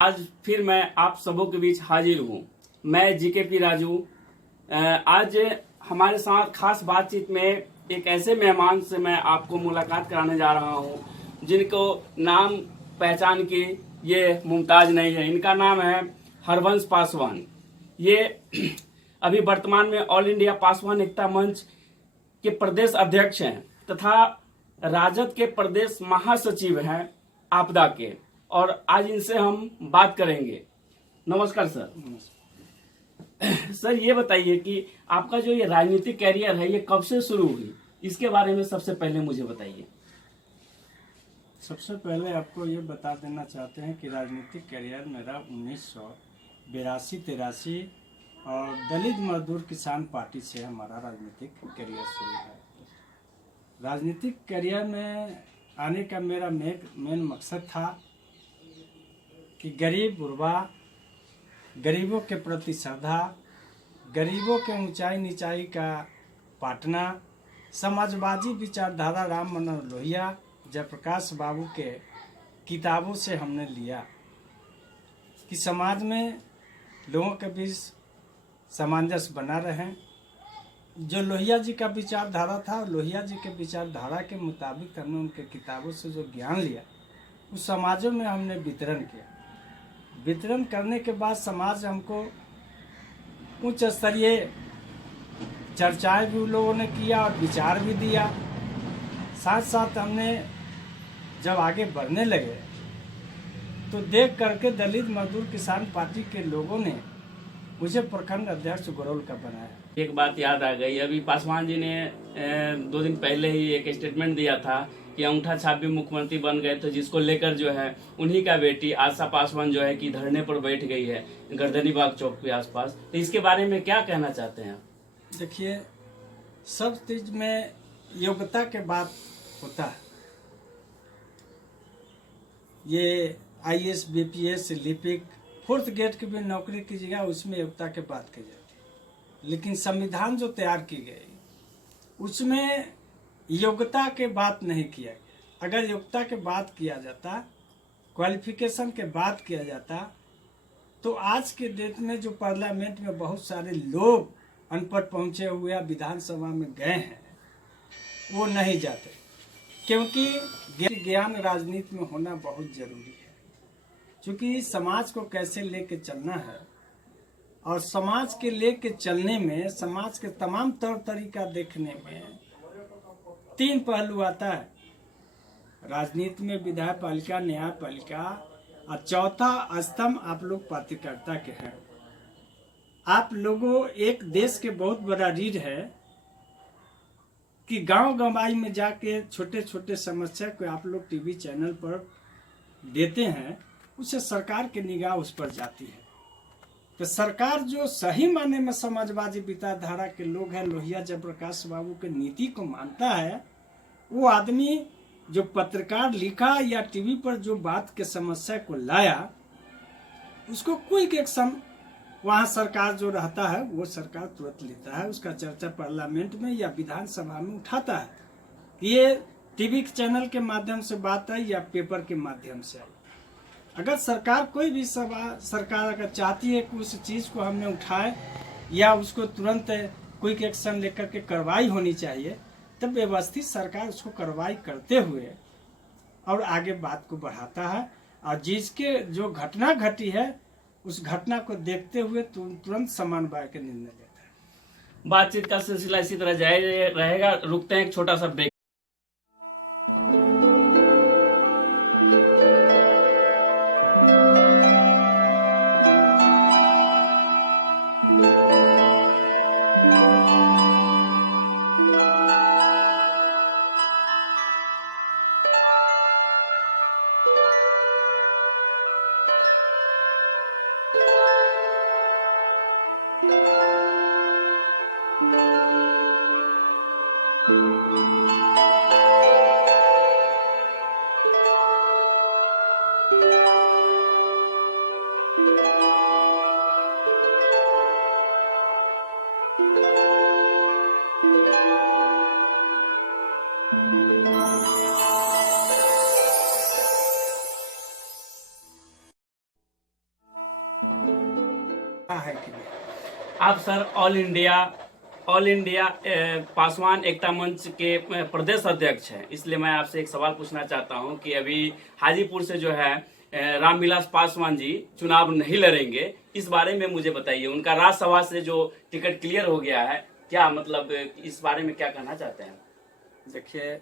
आज फिर मैं आप सबों के बीच हाजिर हूँ। मैं जीके राजू। आज हमारे साथ खास बातचीत में एक ऐसे मेहमान से मैं आपको मुलाकात कराने जा रहा हूँ जिनको नाम पहचान की ये मुमताज नहीं है। इनका नाम है हरवंश पासवान। ये अभी वर्तमान में ऑल इंडिया पासवान एकता मंच के प्रदेश अध्यक्ष हैं तथा राजद के प्रदेश महासचिव हैं आपदा के, और आज इनसे हम बात करेंगे। नमस्कार सर। सर ये बताइए कि आपका जो ये राजनीतिक कैरियर है ये कब से शुरू हुई, इसके बारे में सबसे पहले मुझे बताइए। सबसे पहले आपको ये बता देना चाहते हैं कि राजनीतिक कैरियर मेरा 1982-83 और दलित मजदूर किसान पार्टी से हमारा राजनीतिक कैरियर शुरू है। राजनीतिक कैरियर में आने का मेरा मेन मकसद था कि गरीब गुरबा, गरीबों के प्रति श्रद्धा, गरीबों के ऊंचाई नीचाई का पाटना, समाजवादी विचारधारा राम मनोहर लोहिया, जयप्रकाश बाबू के किताबों से हमने लिया कि समाज में लोगों के बीच सामंजस्य बना रहे। जो लोहिया जी का विचारधारा था, लोहिया जी के विचारधारा के मुताबिक हमने उनके किताबों से जो ज्ञान लिया उस समाजों में हमने वितरण किया। वितरण करने के बाद समाज हमको उच्च स्तरीय चर्चाएं भी उन लोगों ने किया और विचार भी दिया। साथ साथ हमने जब आगे बढ़ने लगे तो देख करके दलित मजदूर किसान पार्टी के लोगों ने मुझे प्रखंड अध्यक्ष गरौल का बनाया। एक बात याद आ गई, अभी पासवान जी ने 2 दिन पहले ही एक स्टेटमेंट दिया था कि अंगूठा छाप भी मुख्यमंत्री बन गए, तो जिसको लेकर जो है उन्हीं का बेटी आशा पासवान जो है कि धरने पर बैठ गई है गर्दनी बाग चौक के आसपास। तो इसके बारे में क्या कहना चाहते हैं? देखिए, सब चीज में योग्यता के बात होता है। ये आईएएस, बीपीएस, लिपिक, 4th ग्रेड की भी नौकरी कीजिएगा, उसमें योग्यता के बात की जाती है। लेकिन संविधान जो तैयार की गई उसमें योग्यता के बात नहीं किया गया। अगर योग्यता के बात किया जाता, क्वालिफिकेशन के बात किया जाता, तो आज के डेट में जो पार्लियामेंट में बहुत सारे लोग अनपढ़ पहुंचे हुए विधानसभा में गए हैं वो नहीं जाते, क्योंकि ज्ञान राजनीति में होना बहुत जरूरी है। क्योंकि समाज को कैसे लेके चलना है और समाज के लेके चलने में, समाज के तमाम तौर तरीका देखने में 3 पहलू आता है। राजनीति में विधायक पालिका, न्यायपालिका, और चौथा स्तंभ आप लोग पत्रकारिता के हैं। आप लोगों, एक देश के बहुत बड़ा रीढ़ है कि गांव गंवाई में जाके छोटे छोटे समस्या को आप लोग टीवी चैनल पर देते हैं, उससे सरकार की निगाह उस पर जाती है। तो सरकार जो सही माने में समाजवादी विचारधारा के लोग हैं, लोहिया जयप्रकाश बाबू के नीति को मानता है, वो आदमी जो पत्रकार लिखा या टीवी पर जो बात के समस्या को लाया, उसको क्विक एक्शन वहाँ सरकार जो रहता है वो सरकार तुरंत लेता है। उसका चर्चा पार्लियामेंट में या विधानसभा में उठाता है। ये टीवी चैनल के माध्यम से बात है या पेपर के माध्यम से। अगर सरकार कोई भी सरकार अगर चाहती है कि उस चीज को हमने उठाए या उसको तुरंत क्विक एक्शन लेकर के कार्रवाई होनी चाहिए, तब व्यवस्थित सरकार उसको कार्रवाई करते हुए और आगे बात को बढ़ाता है। और जिसके जो घटना घटी है उस घटना को देखते हुए तुरंत समन्वय के निर्णय लेता है। बातचीत का सिलसिला इसी तरह जारी रहेगा। रुकते हैं एक छोटा सा ब्रेक। है कि नहीं। आप सर ऑल इंडिया पासवान एकता मंच के प्रदेश अध्यक्ष हैं, इसलिए मैं आपसे एक सवाल पूछना चाहता हूं कि अभी हाजीपुर से जो है रामविलास पासवान जी चुनाव नहीं लड़ेंगे, इस बारे में मुझे बताइए। उनका राज्यसभा से जो टिकट क्लियर हो गया है, क्या मतलब इस बारे में क्या कहना चाहते हैं? देखिए,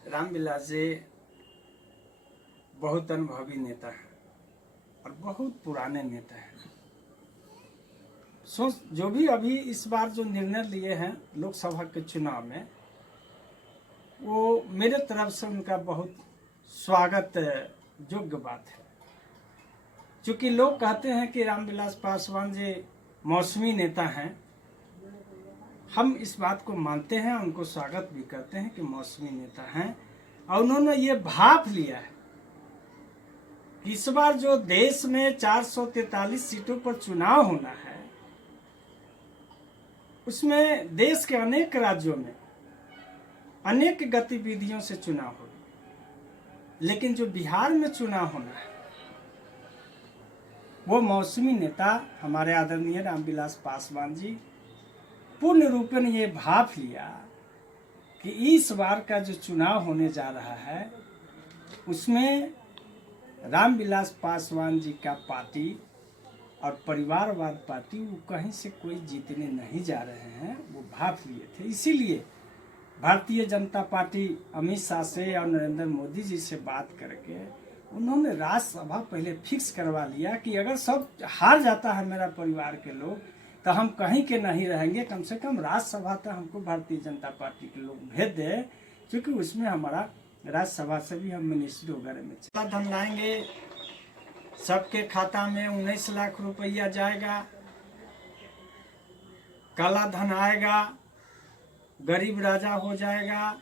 रामविलास जी बहुत अनुभवी नेता हैं और बहुत पुराने नेता हैं। जो भी अभी इस बार जो निर्णय लिए हैं लोकसभा के चुनाव में, वो मेरे तरफ से उनका बहुत स्वागत योग्य बात है। क्योंकि लोग कहते हैं कि रामविलास पासवान जी मौसमी नेता हैं, हम इस बात को मानते हैं, उनको स्वागत भी करते हैं कि मौसमी नेता हैं। और उन्होंने ये भाप लिया है कि इस बार जो देश में 443 सीटों पर चुनाव होना है, उसमें देश के अनेक राज्यों में अनेक गतिविधियों से चुनाव हो, लेकिन जो बिहार में चुनाव होना है वो मौसमी नेता हमारे आदरणीय रामविलास पासवान जी पूर्ण रूप में ये भाप लिया कि इस बार का जो चुनाव होने जा रहा है उसमें रामविलास पासवान जी का पार्टी और परिवारवाद पार्टी वो कहीं से कोई जीतने नहीं जा रहे हैं, वो भाप लिए थे। इसीलिए भारतीय जनता पार्टी अमित शाह से और नरेंद्र मोदी जी से बात करके उन्होंने राज्यसभा पहले फिक्स करवा लिया कि अगर सब हार जाता है मेरा परिवार के लोग, तो हम कहीं के नहीं रहेंगे, कम से कम राज्यसभा तक हमको भारतीय जनता पार्टी के लोग भेज दे, क्योंकि उसमें हमारा राज्यसभा से भी हम मिनिस्ट्री वगैरह में चला धन लाएंगे। सबके खाता में 19 लाख रुपया जाएगा, काला धन आएगा, गरीब राजा हो जाएगा।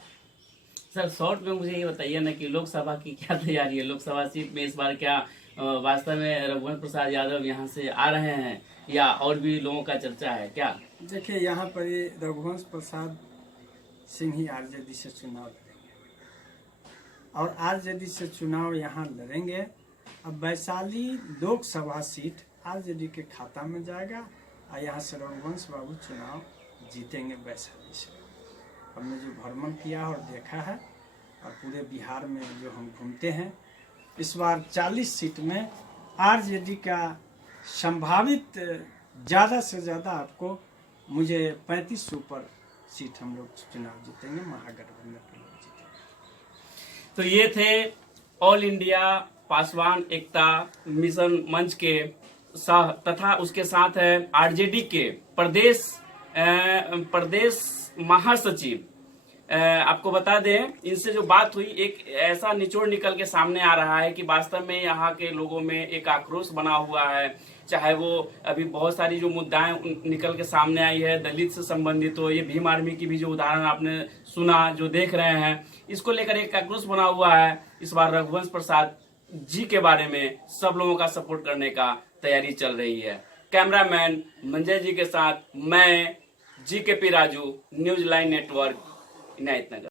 सर शॉर्ट में मुझे ये बताइए ना कि लोकसभा की क्या तैयारी है? लोकसभा सीट में इस बार क्या वास्तव में रघुवंश प्रसाद यादव यहाँ से आ रहे हैं या और भी लोगों का चर्चा है क्या? देखिए, यहाँ पर ये रघुवंश प्रसाद सिंह ही आरजेडी से चुनाव लड़ेंगे और आरजेडी से चुनाव यहाँ लड़ेंगे। अब वैशाली लोकसभा सीट आरजेडी के खाता में जाएगा और यहाँ से रघुवंश बाबू चुनाव जीतेंगे वैशाली से। हमने जो भ्रमण किया और देखा है और पूरे बिहार में जो हम घूमते हैं, इस बार 40 सीट में आरजेडी का संभावित ज़्यादा से ज़्यादा आपको मुझे 35 से ऊपर सीट हम लोग चुनाव जीतेंगे, महागठबंधन के लोग जीतेंगे। तो ये थे ऑल इंडिया पासवान एकता मिशन मंच के सह तथा उसके साथ है आरजेडी के प्रदेश महासचिव। आपको बता दें, इनसे जो बात हुई, एक ऐसा निचोड़ निकल के सामने आ रहा है कि वास्तव में यहाँ के लोगों में एक आक्रोश बना हुआ है। चाहे वो अभी बहुत सारी जो मुद्दाएं निकल के सामने आई है, दलित से संबंधित हो, ये भीम आर्मी की भी जो उदाहरण आपने सुना, जो देख रहे हैं, इसको लेकर एक आक्रोश बना हुआ है। इस बार रघुवंश प्रसाद जी के बारे में सब लोगों का सपोर्ट करने का तैयारी चल रही है। कैमरामैन मंजय जी के साथ मैं GKP Raju, news line network, Inayatnagar.